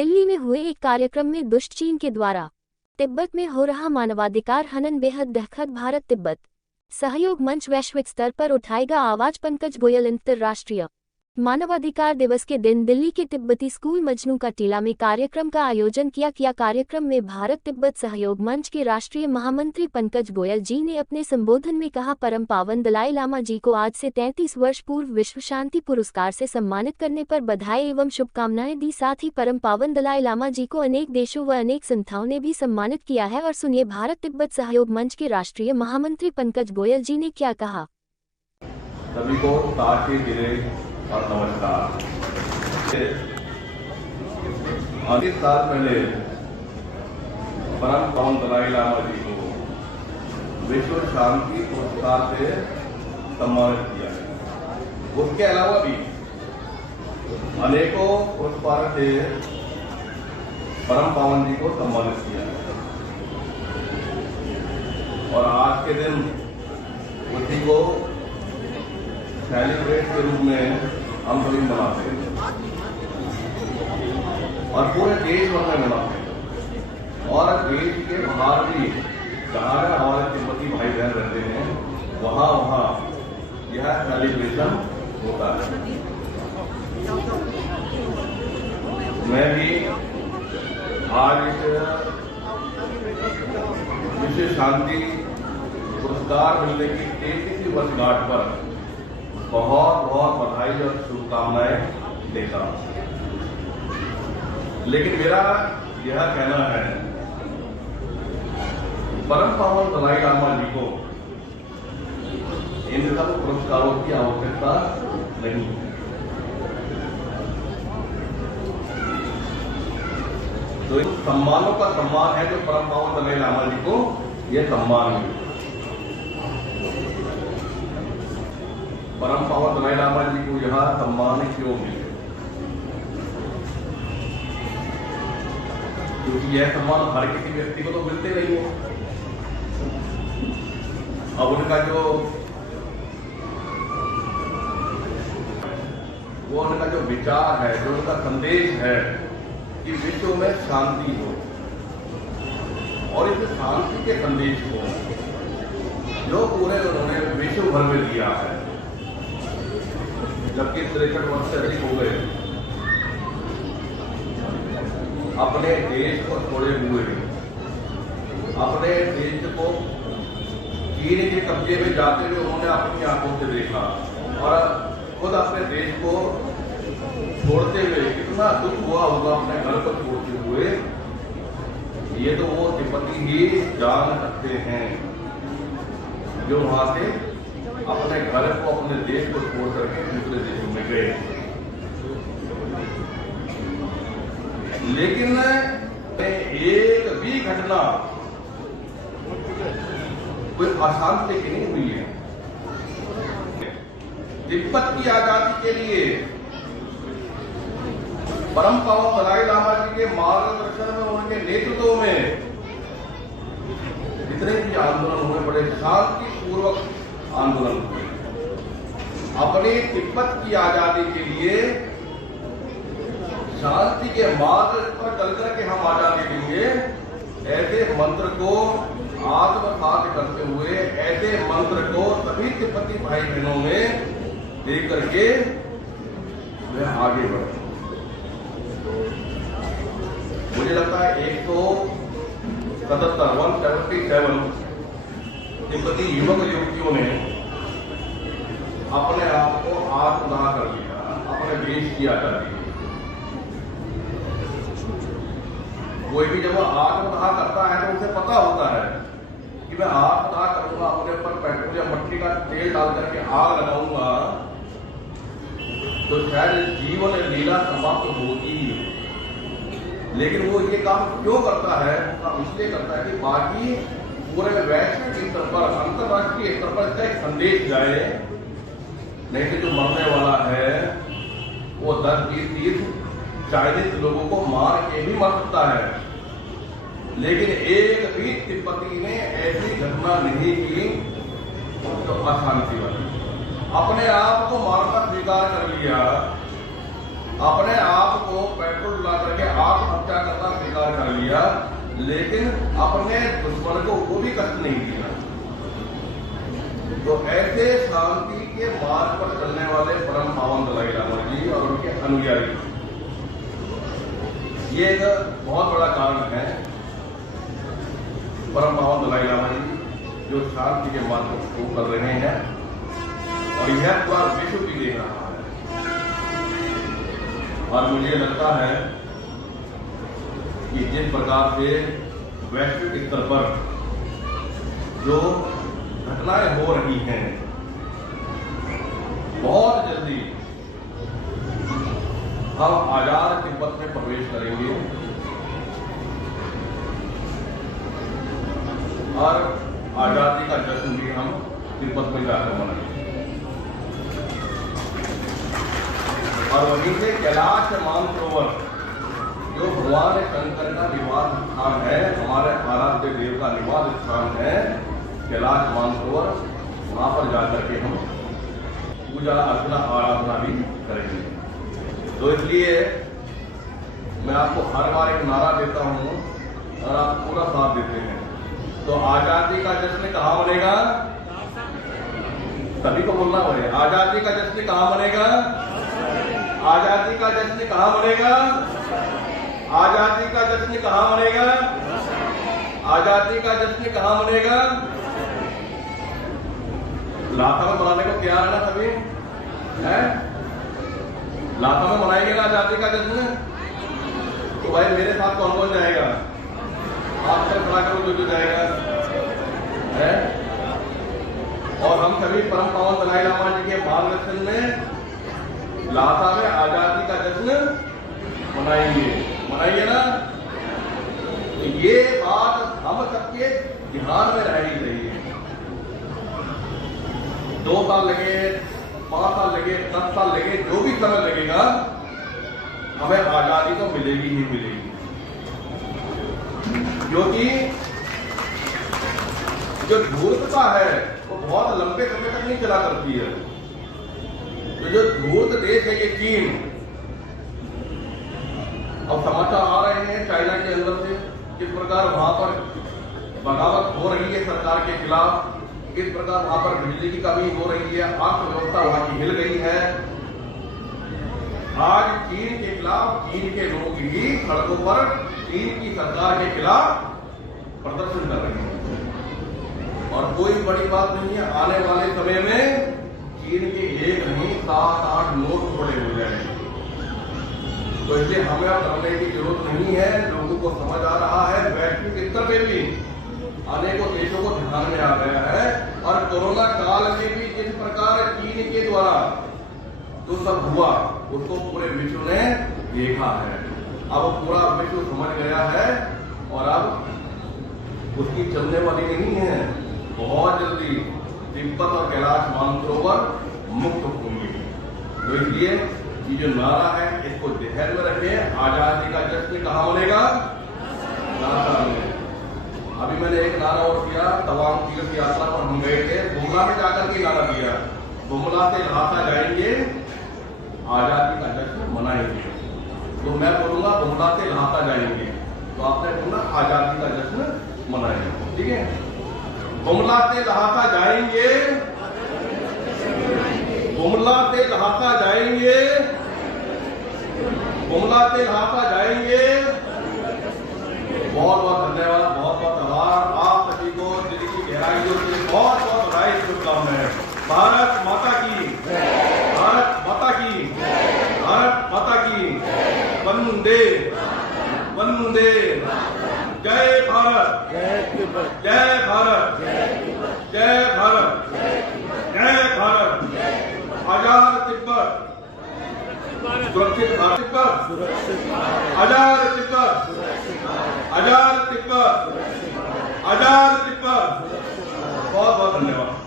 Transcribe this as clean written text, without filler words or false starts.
दिल्ली में हुए एक कार्यक्रम में दुष्ट चीन के द्वारा तिब्बत में हो रहा मानवाधिकार हनन बेहद दहशत। भारत तिब्बत सहयोग मंच वैश्विक स्तर पर उठाएगा आवाज। पंकज गोयल। अंतर्राष्ट्रीय मानवाधिकार दिवस के दिन दिल्ली के तिब्बती स्कूल मजनू का टीला में कार्यक्रम का आयोजन किया। कार्यक्रम में भारत तिब्बत सहयोग मंच के राष्ट्रीय महामंत्री पंकज गोयल जी ने अपने संबोधन में कहा, परम पावन दलाई लामा जी को आज से 33 वर्ष पूर्व विश्व शांति पुरस्कार से सम्मानित करने पर बधाई एवं शुभकामनाएं दी। साथ ही परम पावन दलाई लामा जी को अनेक देशों व अनेक संस्थाओं ने भी सम्मानित किया है। और सुनिए भारत तिब्बत सहयोग मंच के राष्ट्रीय महामंत्री पंकज गोयल जी ने क्या कहा। सभी को और नमस्कार। 30 साल पहले परम पावन दलाई लामा जी को विश्व शांति पुरस्कार से सम्मानित किया है। उसके अलावा भी अनेकों पुरस्कार से परम पावन जी को सम्मानित किया है। और आज के दिन उसी को सेलिब्रेट के रूप में हम सभी मनाते हैं और पूरे देश भर में मनाते हैं। और देश के बाहर भी जहाँ हमारे तिब्बती भाई बहन रहते हैं वहाँ यह सेलिब्रेशन होता है। मैं भी आज इस विश्व शांति पुरस्कार मिलने की 33वीं वर्षगांठ पर बहुत बहुत बधाई और शुभकामनाएं देता हूं। लेकिन मेरा यह कहना है, परम पावन दलाई लामा जी को इन सब पुरस्कारों की आवश्यकता नहीं है। तो इन सम्मानों का सम्मान है जो परम पावन दलाई लामा जी को यह सम्मान है। परम पावन दलाई लामा जी को यह सम्मान क्यों मिले? क्योंकि यह सम्मान हर किसी व्यक्ति को तो मिलते नहीं है। अब उनका जो विचार है, जो उनका संदेश है कि विश्व में शांति हो, और इस शांति के संदेश को जो पूरे उन्होंने विश्व भर में दिया है, जबकि 63 वर्ष से अधिक हो गए अपने देश को छोड़े हुए, अपने देश को चीन के कब्जे में जाते हुए उन्होंने अपनी आंखों से देखा और खुद अपने देश को छोड़ते हुए कितना दुख हुआ होगा अपने घर को छोड़ते हुए। ये तो वो तिब्बती ही जान सकते हैं जो वहां से अपने घर को, अपने देश को छोड़ करके दूसरे देशों में गए। लेकिन एक भी घटना कोई अशांति की नहीं हुई है। तिब्बत की आजादी के लिए परम पावन दलाई लामा जी के मार्गदर्शन में, उनके नेतृत्व में जितने भी आंदोलन हुए, बड़े शांतिपूर्वक आंदोलन हुए। अपने तिब्बत की आजादी के लिए शांति के मार्ग पर चल करके हम आजादी देंगे, ऐसे मंत्र को आत्मसात करते हुए, ऐसे मंत्र को सभी तिब्बती भाई बहनों में दे करके वे आगे बढ़े। मुझे लगता है 177 तिब्बती युवक युवतियों ने अपने आप को आत्मदाह कर लिया, अपने देश की आजादी। कोई भी जब आत्मदाह करता है तो उसे पता होता है कि मैं आत्मदाह करूंगा, अपने ऊपर पेट्रोल या मट्टी का तेल डाल करके आग लगाऊंगा तो शायद जीवन लीला समाप्त होगी। लेकिन वो ये काम क्यों करता है? वो काम इसलिए करता है कि बाकी पूरे वैश्विक स्तर पर, अंतर्राष्ट्रीय स्तर पर इसका एक संदेश जाए। नहीं तो जो मरने वाला है वो 10-20-30 चाइनीज लोगों को मार के भी मर सकता है। लेकिन एक भी तिब्बती ने ऐसी घटना नहीं की तो अशांति वाली, अपने आप को मारना स्वीकार कर लिया अपने आप को पेट्रोल डला करके आत्महत्या करना स्वीकार कर लिया, लेकिन अपने दुश्मन को वो भी कष्ट नहीं दिया। तो ऐसे शांति के मार्ग पर चलने वाले परम पावन दलाई लामा जी और उनके अनुयायी, ये एक बहुत बड़ा कारण है। परम पावन दलाई लामा जी जो शांति के मार्ग को शुरू कर रहे हैं और यह पूरा विश्व भी देख रहा है। और मुझे लगता है कि जिस प्रकार से वैश्विक स्तर पर जो घटनाएं हो रही हैं, बहुत जल्दी हम आजाद तिब्बत में प्रवेश करेंगे और आजादी का जश्न भी हम तिब्बत में जाकर मनाएंगे। और वहीं से कैलाश मानसरोवर जो भगवान शंकर का निवास स्थान है, हमारे आराध्य देव का निवास स्थान है कैलाश मानसरोवर, वहां पर जाकर के हम पूजा अर्चना आराधना भी करेंगे। तो इसलिए मैं आपको हर बार एक नारा देता हूं और आप पूरा साथ देते हैं। तो आजादी का जश्न कहां मनेगा? सभी को बोलना पड़ेगा। आजादी का जश्न कहां मनेगा? आजादी का जश्न कहां मनेगा? आजादी का जश्न कहां मनेगा? आजादी का जश्न कहां मनेगा? लाता में मनाने को तैयार है ना सभी? है? लाता में मनाएंगे ना आजादी का जश्न? तो भाई मेरे साथ कौन कौन जाएगा? आप सब खड़ा करो जो जाएगा है। और हम सभी परम पावन दलाई लामा जी के मार्गदर्शन में लाता में आजादी का जश्न मनाएंगे ना। तो ये बात हम सबके ध्यान में रहनी चाहिए। 2 साल लगे, 5 साल लगे, 10 साल लगे, जो भी समय लगेगा, हमें आजादी तो मिलेगी ही मिलेगी। क्योंकि जो धूर्तता है वो बहुत लंबे समय तक नहीं चला करती है। तो जो धूर्त देश है ये चीन, अब समाचार आ रहे हैं चाइना के अंदर से किस प्रकार वहां पर बगावत हो रही है सरकार के खिलाफ, किस प्रकार वहां पर बिजली की कमी हो रही है, अर्थव्यवस्था वहां की हिल गई है। आज चीन के खिलाफ चीन के लोग ही सड़कों पर चीन की सरकार के खिलाफ प्रदर्शन कर रहे हैं। और कोई बड़ी बात नहीं है, आने वाले समय में चीन के 1 नहीं 7-8 नोट छोड़े हो जाएंगे। तो इसलिए हमें अब डरने की जरूरत नहीं है। लोगों को समझ आ रहा है, वैश्विक स्तर पे भी अनेकों देशों को ध्यान में आ गया है। और कोरोना काल में भी जिस प्रकार चीन के द्वारा जो सब हुआ उसको पूरे विश्व ने देखा है। अब पूरा विश्व समझ गया है और अब उसकी चलने वाली नहीं है। बहुत जल्दी तिब्बत और कैलाश मानसरोवर मुक्त होंगे। तो इसलिए ये जो नारा है इसको ध्यान में रखें। आजादी का जश्न कहां मनेगा? लाता में। अभी मैंने एक नारा और किया, तवांग तीर्थ यात्रा पर हम गए थे, बुमला में जाकर के नारा दिया, बुमला से लाता जाएंगे, आजादी का जश्न मनाएंगे। तो मैं बोलूंगा बुमला से लाता जाएंगे, तो आपने बोला आजादी का जश्न मनाएंगे। ठीक है? बुमला से लाता जाएंगे, बुमला से लाता जाएंगे, बुमला से लाता जाएंगे। बहुत बहुत धन्यवाद, बहुत बहुत आभार। आप सभी को दिल की गहराइयों से बहुत बहुत बधाई, शुभकामनाएं। भारत माता की, भारत माता की, भारत माता की। वंदे वंदे। जय भारत, जय भारत, जय भारत, जय भारत। आजाद तिब्बत, सुरक्षित भारत तिब्बत, आजाद तिब्बत, आजाद तिब्बत, आजाद तिब्बत। बहुत बहुत धन्यवाद।